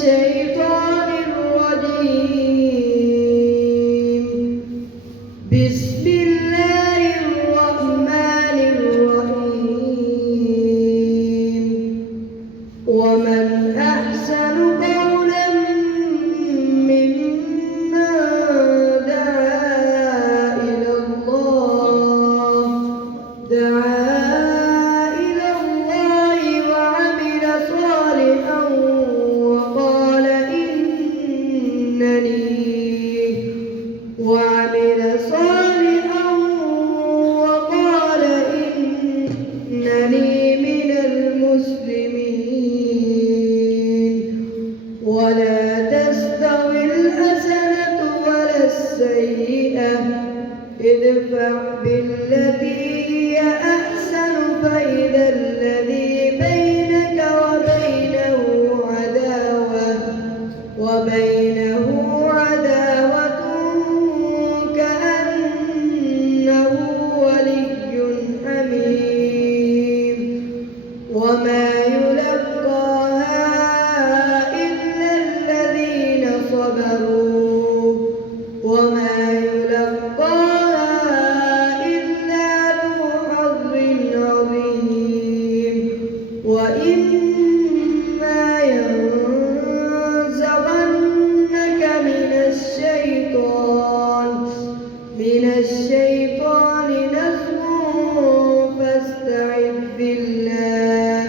الشيطان الرجيم. بسم الله الرحمن الرحيم. ومن أحسن قولا ممن دعا إلى الله وعمل صالحا وقال إنني من المسلمين. ولا تستوي الحسنة ولا السيئة، ادفع بالتي هي أحسن فإذا الذي بينك وبينه عداوة كأنه ولي حميم. وما يلقاها إلا الذين صبروا وما يلقاها إلا ذو حظ عظيم. وإما ينزغنك من الشيطان نزغ فاستعذ بالله